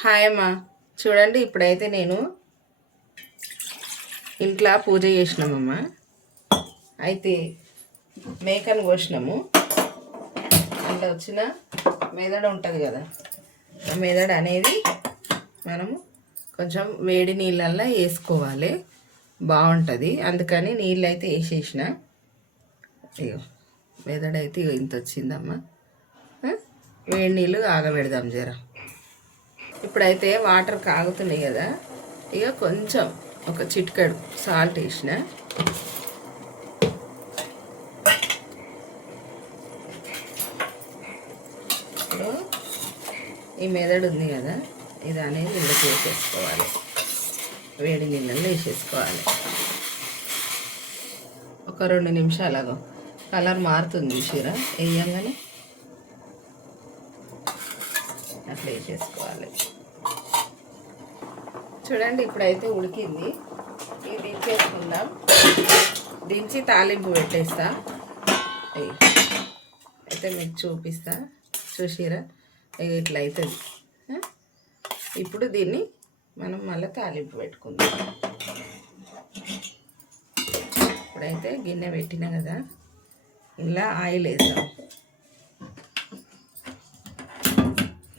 Hi అమ్మా. చూడండి, ఇప్పుడైతే నేను ఇంట్లో పూజ చేసినామమ్మా. అయితే మేకను కోసినాము. అందులో వచ్చిన మెదడు ఉంటుంది కదా, ఆ మెదడు అనేది మనము కొంచెం వేడి నీళ్ళల్లో వేసుకోవాలి, బాగుంటుంది. అందుకని నీళ్ళు అయితే వేసేసిన. ఇగో మెదడు అయితే ఇగో ఇంత వచ్చిందమ్మా. వేడి నీళ్ళు ఆగబెడదాం జర. ఇప్పుడైతే వాటర్ కాగుతున్నాయి కదా, ఇక కొంచెం ఒక చిటికెడు సాల్ట్ వేసిన. ఇప్పుడు ఈ మెదడు ఉంది కదా, ఇది అనేది ఇందులో వేసేసుకోవాలి, వేడి నీళ్ళల్లో వేసేసుకోవాలి. ఒక 2 నిమిషాలు కలర్ మారుతుంది చీర వేయంగానే అట్లా వేసేసుకోవాలి. చూడండి, ఇప్పుడైతే ఉడికింది. ఇది దించేసుకుందాం. దించి తాలింపు పెట్టేస్తా. అయితే మీకు చూపిస్తా, చూసిరా ఇట్లా అవుతుంది. ఇప్పుడు దీన్ని మనం మళ్ళీ తాలింపు పెట్టుకుందాం. ఇప్పుడైతే గిన్నె పెట్టినా కదా, ఇలా ఆయిల్ వేసాం.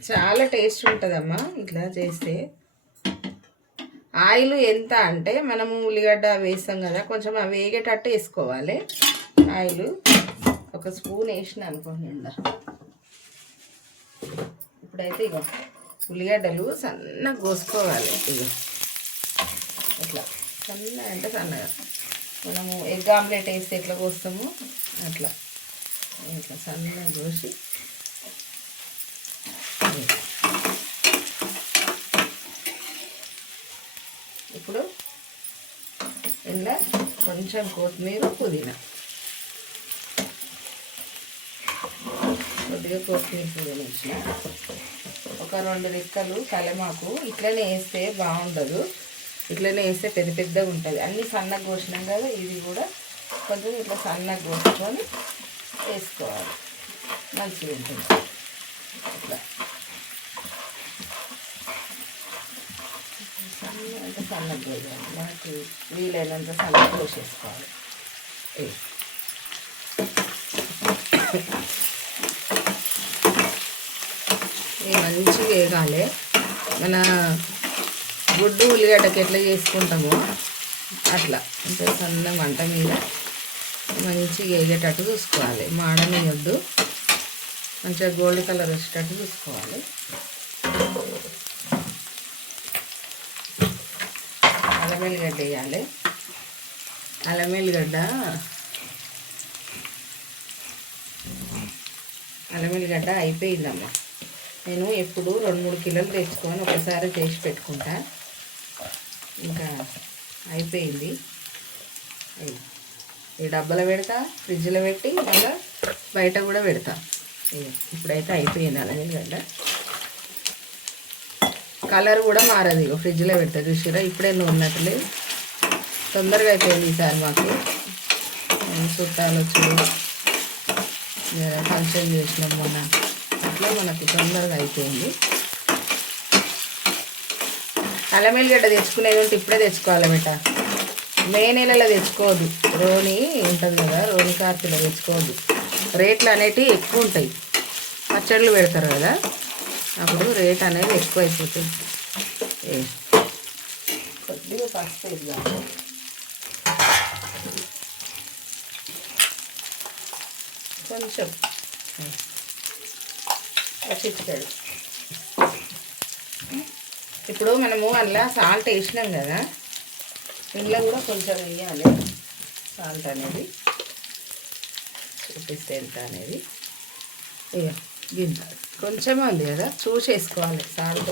చాలా టేస్ట్ ఉంటుందమ్మా ఇట్లా చేస్తే. ఆయిల్ ఎంత అంటే మనము ఉల్లిగడ్డ వేస్తాం కదా, కొంచెం అవి వేగేటట్టు వేసుకోవాలి. ఆయిల్ ఒక స్పూన్ వేసిన అనుకోండి. ఇప్పుడైతే ఇగో ఉల్లిగడ్డలు సన్నగా కోసుకోవాలి. ఇగో ఇట్లా సన్నగా అంటే సన్నగా, మనము ఎగ్ ఆమ్లెట్ వేస్తే ఎట్లా కోస్తాము అట్లా ఇట్లా సన్నగా కోసి ఇప్పుడు ఇందులో కొంచెం కొత్తిమీర, పుదీనా, కొద్దిగా కొత్తిమీర పుదీనా ఇచ్చిన. ఒక 2 రెక్కలు కలమాకు. ఇట్లనే వేస్తే బాగుండదు, ఇట్లనే వేస్తే పెద్ద పెద్దగా ఉంటుంది. అన్నీ సన్నగా కోసినాం కదా, ఇది కూడా కొంచెం ఇట్లా సన్నగా కోసుకొని వేసుకోవాలి, మంచిగా ఉంటుంది. ఇట్లా సన్నగా సన్నగా కోయాలి, మనకి వీలైనంత సన్నగా కోసేసుకోవాలి. ఇది మంచిగా వేగాలి. మన గుడ్డు ఉల్లిగడ్డకి ఎట్లా చేసుకుంటామో అట్లా అంటే సన్న మంట మీద మంచిగా వేగేటట్టు చూసుకోవాలి. మాడనియొద్దు, మంచిగా గోల్డ్ కలర్ వచ్చేటట్టు చూసుకోవాలి. అల్లం వెల్లిగడ్డ వేయాలి. అల్లం వెల్లిగడ్డ అయిపోయిందమ్మా. నేను ఎప్పుడు 2-3 కిలోలు తెచ్చుకొని ఒకసారి చేసి పెట్టుకుంటా. ఇంకా అయిపోయింది. ఈ డబ్బాలో పెడతా, ఫ్రిడ్జ్లో పెట్టి మళ్ళీ బయట కూడా పెడతా. ఇప్పుడైతే అయిపోయింది అల్లం వెల్లిగడ్డ. కలర్ కూడా మారదు. ఇక ఫ్రిడ్జ్లో పెడతా, చూసిరా ఇప్పుడే ఉన్నట్లు తొందరగా అయిపోయింది ఈసారి మాకు. చుట్టాలు వచ్చి ఫంక్షన్ చేసినాం మొన్న, అట్లా మనకు తొందరగా అయిపోయింది. అల్లం వెల్లిగడ్డ తెచ్చుకునేది ఉంటే ఇప్పుడే తెచ్చుకోవాలి బెట. మే నెలలో తెచ్చుకోవద్దు, రోని ఉంటుంది కదా, రోని కార్తీలో తెచ్చుకోవద్దు. రేట్లు అనేటివి ఎక్కువ ఉంటాయి. పచ్చళ్ళు పెడతారు కదా, అప్పుడు రేట్ అనేది ఎక్కువ అయిపోతుంది. కొద్దిగా పసుపు వేద్దాం. కొంచెం చిటికెడు. ఇప్పుడు మనము అందులో సాల్ట్ వేసినాం కదా, ఇందులో కూడా కొంచెం వేయాలి సాల్ట్ అనేది. చూపిస్తే ఎంత అనేది. ఇక గింత కొంచెమే ఉంది కదా, చూసేసుకోవాలి సాల్ట్.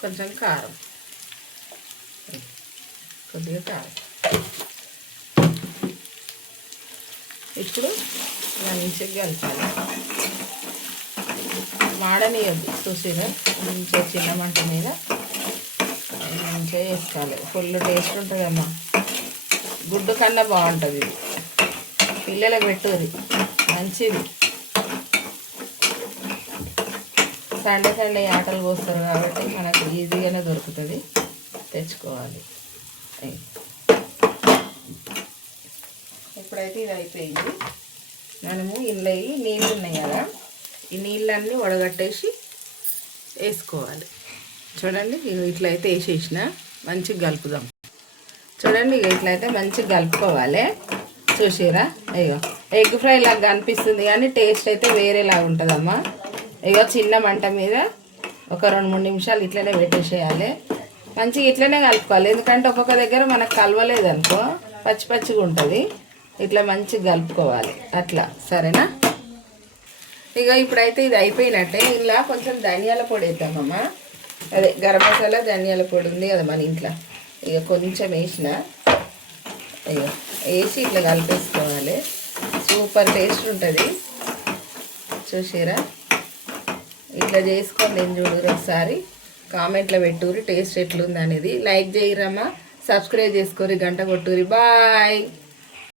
కొంచెం కారం, కొద్దిగా కారం. ఇప్పుడు మంచిగా కలపాలి, మాడనియద్దు. చూసిరా మంచిగా చిన్న మంట మీద మంచిగా వేసుకోవాలి. ఫుల్ టేస్ట్ ఉంటుందమ్మా. గుడ్డు కన్నా బాగుంటుంది ఇది. పిల్లలకు పెట్టుర్రి. మంచిది. సండే సండే ఆటలు పోస్తారు కాబట్టి మనకు ఈజీగానే దొరుకుతుంది, తెచ్చుకోవాలి. ఇప్పుడైతే ఇది అయిపోయింది. మనము ఇందులో నీళ్ళు ఉన్నాయి కదా, ఈ నీళ్ళన్నీ వడగట్టేసి వేసుకోవాలి. చూడండి ఇక ఇట్లయితే వేసేసిన మంచిగా కలుపుదాం. చూడండి ఇక ఇట్లయితే మంచిగా కలుపుకోవాలి. చూసిరా, అయ్యో ఎగ్ ఫ్రై లాగా కనిపిస్తుంది కానీ టేస్ట్ అయితే వేరేలాగా ఉంటుందమ్మా. ఇగో చిన్న మంట మీద ఒక 2-3 నిమిషాలు ఇట్లనే పెట్టేసేయాలి. మంచిగా ఇట్లనే కలుపుకోవాలి, ఎందుకంటే ఒక్కొక్క దగ్గర మనకు కలవలేదు అనుకో పచ్చి పచ్చిగా ఉంటుంది. ఇట్లా మంచిగా కలుపుకోవాలి అట్లా, సరేనా? ఇక ఇప్పుడైతే ఇది అయిపోయినట్టే. ఇలా కొంచెం ధనియాల పొడి వేద్దామమ్మా. అదే గరం మసాలా ధనియాల పొడి ఉంది కదా మన ఇంట్లో, ఇక కొంచెం వేసిన ఇక వేసి ఇట్లా కలిపేసుకోవాలి. సూపర్ టేస్ట్ ఉంటుంది. చూసిరా, ఇట్లా చేసుకొని నేను చూడరు ఒకసారి కామెంట్లో పెట్టుర్రి టేస్ట్ ఎట్లుంది అనేది. లైక్ చేయరమ్మా, సబ్స్క్రైబ్ చేసుకోరి, గంట కొట్టుర్రి. బాయ్.